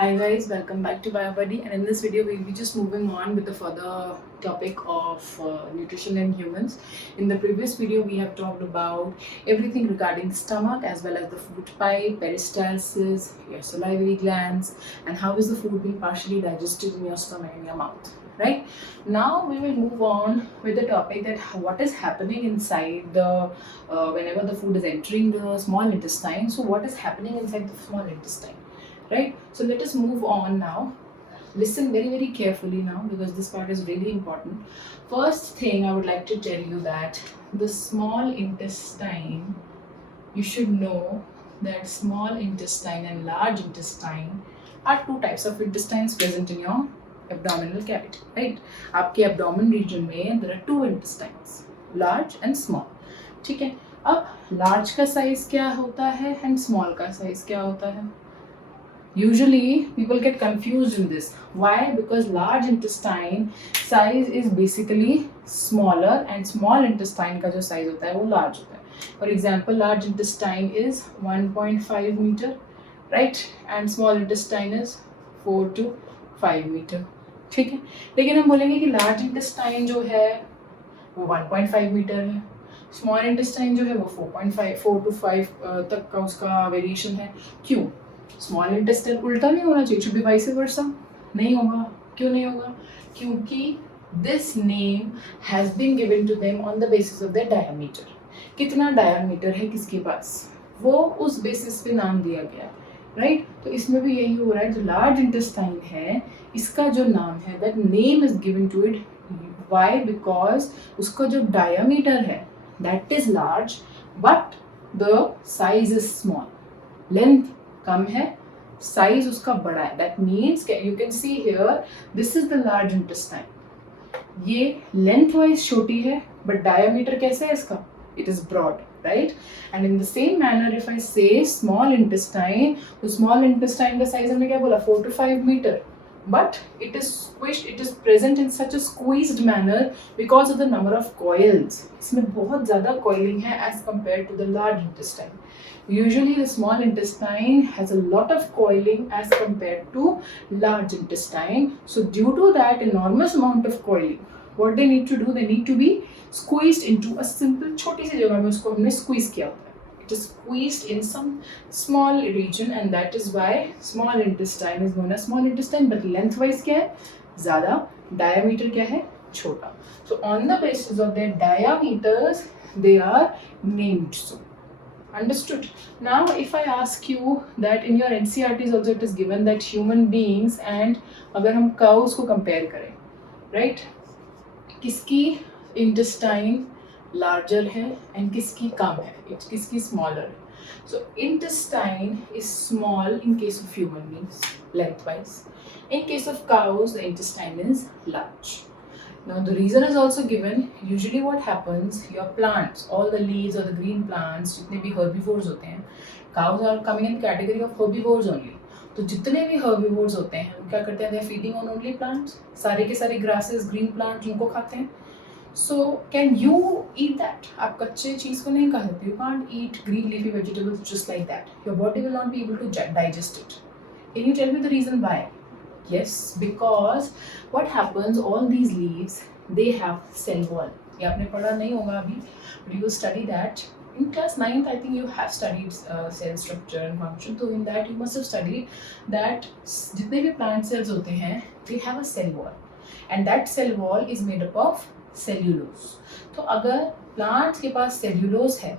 Hi guys, welcome back to BioBuddy, and in this video we'll be just moving on with the further topic of nutrition in humans. In the previous video we have talked about everything regarding stomach as well as the food pipe, peristalsis, your salivary glands, and how is the food being partially digested in your stomach and your mouth. Right now we will move on with the topic that what is happening inside the whenever the food is entering the small intestine. So what is happening inside the small intestine? Right, so let us move on now. Listen very carefully now, because this part is really important. First thing I would like to tell you that the small intestine, you should know that small intestine and large intestine are two types of intestines present in your abdominal cavity, right? आपके abdomen region में there are two intestines, large and small. ठीक है, अब large का size क्या होता है and small का size क्या होता है? Usually people get confused in this. Why? Because large intestine size is basically smaller and small intestine का जो size होता है वो large होता है. For example, large intestine is 1.5 meter, right? And small intestine is 4 to 5 meter. ठीक है, लेकिन हम बोलेंगे कि large intestine जो है वो 1.5 मीटर है, स्मॉल इंटेस्टाइन जो है वो 4 to 5 तक का उसका वेरिएशन है. क्यों? स्मॉल इंटेस्टाइन उल्टा नहीं होना चाहिए, शुड बी वाइस वर्सा. नहीं होगा. क्यों नहीं होगा? क्योंकि this name has been given to them on the basis of the diameter. कितना डायमीटर है किसके पास, वो उस बेसिस पे नाम दिया गया, राइट? तो इसमें भी यही हो रहा है. जो लार्ज इंटेस्टाइन है इसका जो नाम है, that name is given to it. Why? Because उसका जो डायमीटर है that is large but the size is small. Length कम है, साइज उसका बड़ा है. That means you can see here this is the large intestine. ये लेंथ वाइज छोटी है बट डायमीटर कैसे है इसका? It is broad, right? And in the same manner, if I say small intestine, तो small intestine का size हमने क्या बोला? 4 to 5 meter. But it is squished, it is present in such a squeezed manner because of the number of coils. इसमें बहुत ज़्यादा coiling है as compared to the large intestine. Usually the small intestine has a lot of coiling as compared to large intestine. So due to that enormous amount of coiling, what they need to do, they need to be squeezed into a simple छोटी सी जगह में उसको हमने squeeze किया होता है. It is squeezed in some small region and that is why small intestine is known as small intestine. But lengthwise क्या है? ज़्यादा. Diameter क्या है? छोटा. So on the basis of their diameters, they are named so. Understood? Now if I ask you that in your NCERTs also it is given that human beings and अगर हम cows को compare करें, right? किसकी intestine larger है and किसकी कम है, किसकी smaller है. So intestine is small in case of human beings lengthwise. In case of cows the intestine is large. Now the reason is also given. Usually what happens, your plants, all the leaves or the green plants जितने भी herbivores होते हैं, cows are coming in category of herbivores only. तो जितने भी herbivores होते हैं वो क्या करते हैं? They are feeding on only plants. सारे के सारे grasses, green plants उनको खाते हैं. So can you eat that? आप कच्चे चीज़ को नहीं खा सकते. You can't eat green leafy vegetables just like that. Your body will not be able to digest it. Can you tell me the reason why? Yes, because what happens, all these leaves, they have cell wall. ये आपने पढ़ा नहीं होगा अभी, but you will study that. In class 9th, I think you have studied cell structure and function. So in that you must have studied that जितने भी plant cells होते हैं, they have a cell wall. And that cell wall is made up of cellulose. तो अगर plants के पास cellulose है,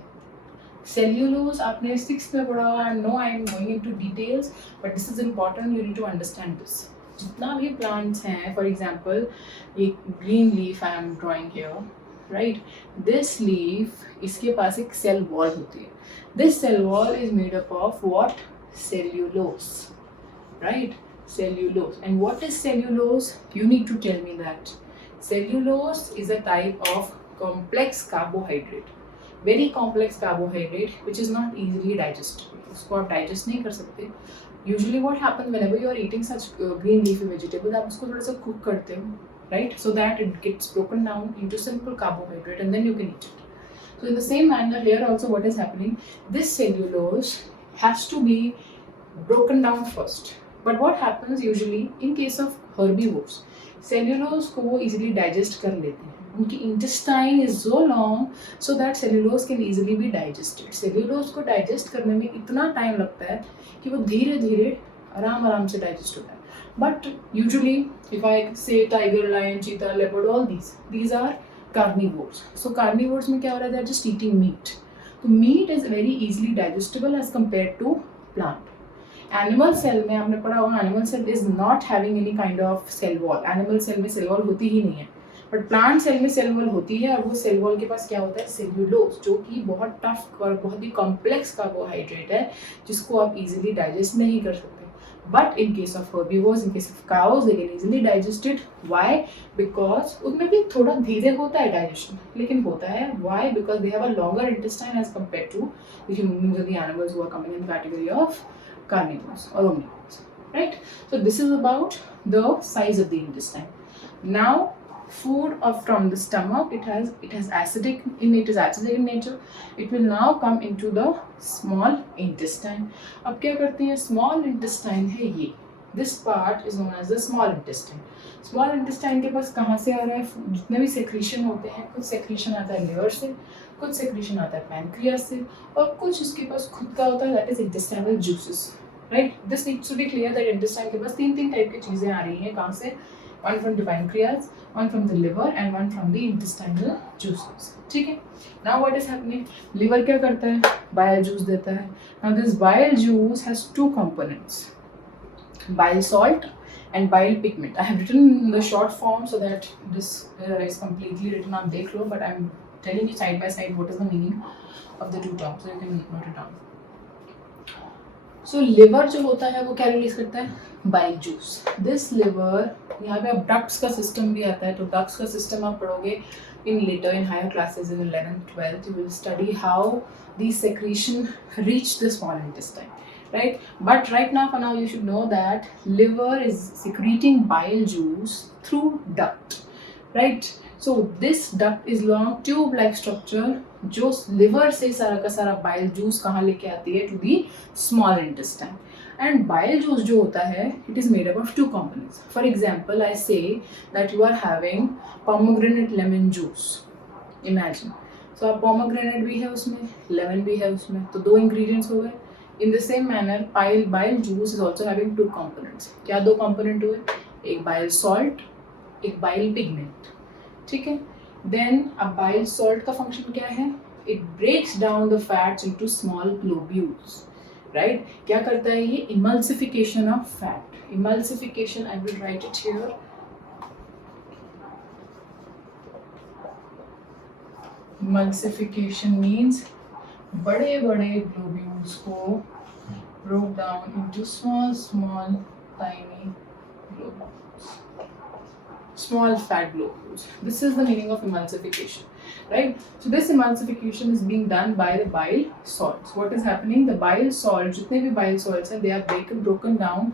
cellulose आपने 6th में पढ़ा हुआ. No, I am going into details, but this is important. You need to understand this. जितना भी plants हैं, for example, ये green leaf I am drawing here, right? This leaf, इसके पास एक cell wall होती है. This cell wall is made up of what? Cellulose, right? Cellulose. And what is cellulose? You need to tell me that. Cellulose is a type of complex carbohydrate. Very complex carbohydrate which is not easily digestible. उसको आप digest नहीं कर सकते. Usually what happens whenever you are eating such green leafy vegetables, आप उसको थोड़ा सा cook करते हो, right? So that it gets broken down into simple carbohydrate and then you can eat it. So in the same manner here also what is happening, this cellulose has to be broken down first. But what happens usually in case of herbivores, cellulose को वो easily digest कर लेते हैं, उनकी intestine is so long so that cellulose can easily be digested. Cellulose को digest करने में इतना टाइम लगता है कि वो धीरे धीरे आराम आराम से डाइजेस्ट होता है। बट यूजुअली इफ आई से टाइगर, लायन, चीता, leopard, all these are carnivores. So carnivores में क्या हो रहा है, they are just eating meat. तो meat is very easily digestible as compared to plant. Animal cell में आपने पढ़ा होगा, animal cell is not having any kind of cell wall. Animal cell में cell wall होती ही नहीं है, बट प्लांट सेल में सेल वॉल होती है, और वो सेल वॉल के पास क्या होता है, सेल्यूलोज, जो कि बहुत टफ और बहुत ही कॉम्प्लेक्स कार्बोहाइड्रेट है जिसको आप इजीली डाइजेस्ट नहीं कर सकते। But in case of herbivores, in case of cows, they can easily digested. Why? Because उनमें भी थोड़ा धीरे होता है डाइजेशन, लेकिन होता है। Why? Because they have a longer intestine as compare to the animals who are coming in the category of carnivores or omnivores, right? So this is about the size of the intestine. Now food from the stomach, it has acidic in nature. It will now come into the small intestine. अब क्या करते हैं, small intestine है ये, this part is known as the small intestine. Small intestine के पास कहाँ से आ रहा है, जितने भी secretion होते हैं, कुछ secretion आता है liver से, कुछ secretion आता है pancreas से, और कुछ इसके पास खुद का होता है, that is intestinal juices, right? This needs to be clear that intestine के पास तीन टाइप की चीज़ें आ रही हैं, कहाँ से? One from the pancreas, one from the liver, and one from the intestinal juices. ठीक है? Now what is happening? Liver क्या करता है? Bile juice देता है. Now this bile juice has two components, bile salt and bile pigment. I have written in the short form so that this is completely written. आप देख लो, but I'm telling you side by side what is the meaning of the two terms, so you can note it down. So liver जो होता है वो क्या release करता है, bile juice. This liver, यहाँ पे अब डक्ट्स का सिस्टम भी आता है, तो डक्ट्स का सिस्टम आप पढ़ोगे in later in higher classes in 11th 12th. You will study how these secretion reach the small intestine, right? But right now, for now, you should know that liver is secreting bile juice through duct, right? So this duct is long tube-like structure जो liver से सारा का सारा bile juice कहाँ लेके आती है, to the small intestine. And bile juice जो होता है, it is made up of two components. For example, I say that you are having pomegranate lemon juice. Imagine. So अब pomegranate भी है उसमें, lemon भी है उसमें, तो दो ingredients हो गए. In the same manner, bile juice is also having two components. क्या दो component हुए? एक bile salt, एक bile pigment. ठीक है? Then अब bile salt का function क्या है? It breaks down the fats into small globules, right? क्या करता है ये? Emulsification of fat. Emulsification, I will write it here. Emulsification means बड़े-बड़े globules को broke down into small tiny globules. Small fat globules. This is the meaning of emulsification, right? So this emulsification is being done by the bile salts. What is happening? The bile salts, जितने भी bile salts हैं, they are broken down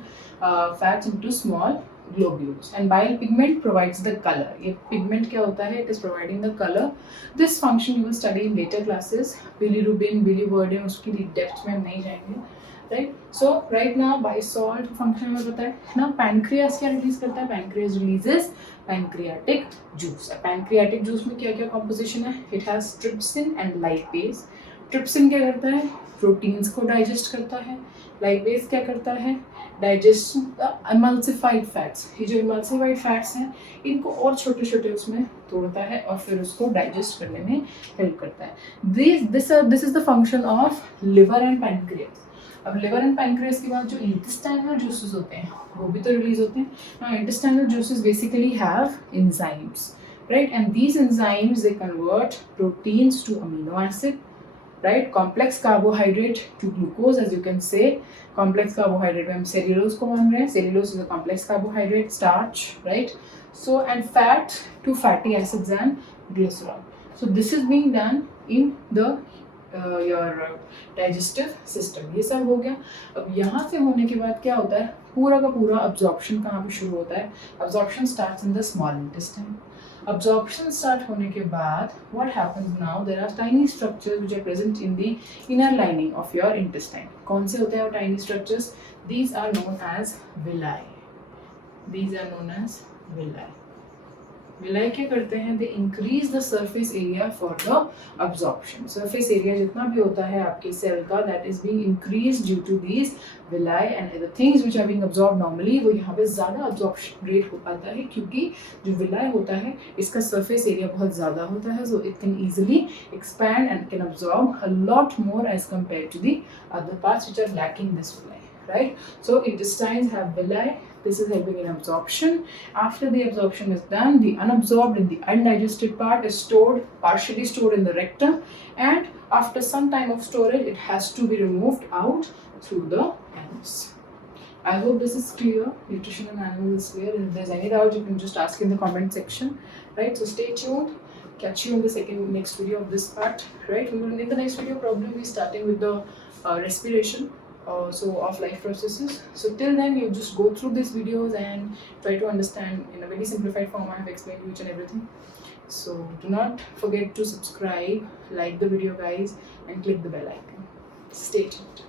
fats into small globules. And bile pigment provides the color. ये pigment क्या होता है? It is providing the color. This function you will study in later classes. Bilirubin, biliverdin, उसकी depth में हम नहीं जाएंगे. Right? So right now bile salt function में पता है. Now pancreas क्या release करता है? Pancreas releases pancreatic juice. Pancreatic juice में क्या क्या composition है? It has trypsin and lipase. Trypsin क्या करता है? Proteins को digest करता है. Lipase क्या करता है? Digest the emulsified fats. ये जो emulsified fats हैं, इनको और छोटे-छोटे उसमें तोड़ता है और फिर उसको digest करने में help करता है. This is the function of liver and pancreas. अब लिवर एंड पैनक्रियास के बाद जो इंटेस्टाइनल जूसेस होते हैं वो भी तो रिलीज होते हैं. Now intestinal juices basically have enzymes, right? And these enzymes they convert proteins to amino acid, right? Complex carbohydrate to glucose. As you can say complex carbohydrate में हम सेल्यूलोज को मान रहे हैं. Cellulose is a complex carbohydrate, starch, right? So and fat to fatty acids and glycerol. So this is being done in the your digestive system. ये सब हो गया. अब यहाँ से होने के बाद क्या होता है, पूरा का पूरा अब्जॉर्प्शन कहाँ पे शुरू होता है? Absorption starts in the small intestine. Absorption start होने के बाद what happens now? There are tiny structures which are present in the inner lining of your intestine. कौन से होते हैं वो tiny structures? These are known as villi. These are known as villi. Villi क्या करते हैं? They increase the surface area for the absorption. Surface area जितना भी होता है आपके सेल का, that is being increase due to these villi and the things which are being absorb normally, वो यहाँ पे ज़्यादा अब्जॉर्प्शन रेट हो पाता है क्योंकि जो विलाई होता है इसका सरफेस एरिया बहुत ज़्यादा होता है, so it can easily expand and can absorb a lot more as compare to the other parts which are lacking this villi. Right, so intestines have villi. This is helping in absorption. After the absorption is done, the unabsorbed and the undigested part is stored, partially stored in the rectum, and after some time of storage it has to be removed out through the anus. I hope this is clear. Nutrition in animals is clear. If there's any doubt, you can just ask in the comment section. Right, so stay tuned. Catch you in the next video of this part. Right, we will in the next video probably be starting with the respiration. So of life processes. So till then you just go through these videos and try to understand in a very simplified form. I have explained each and everything. So do not forget to subscribe, like the video guys, and click the bell icon. Stay tuned.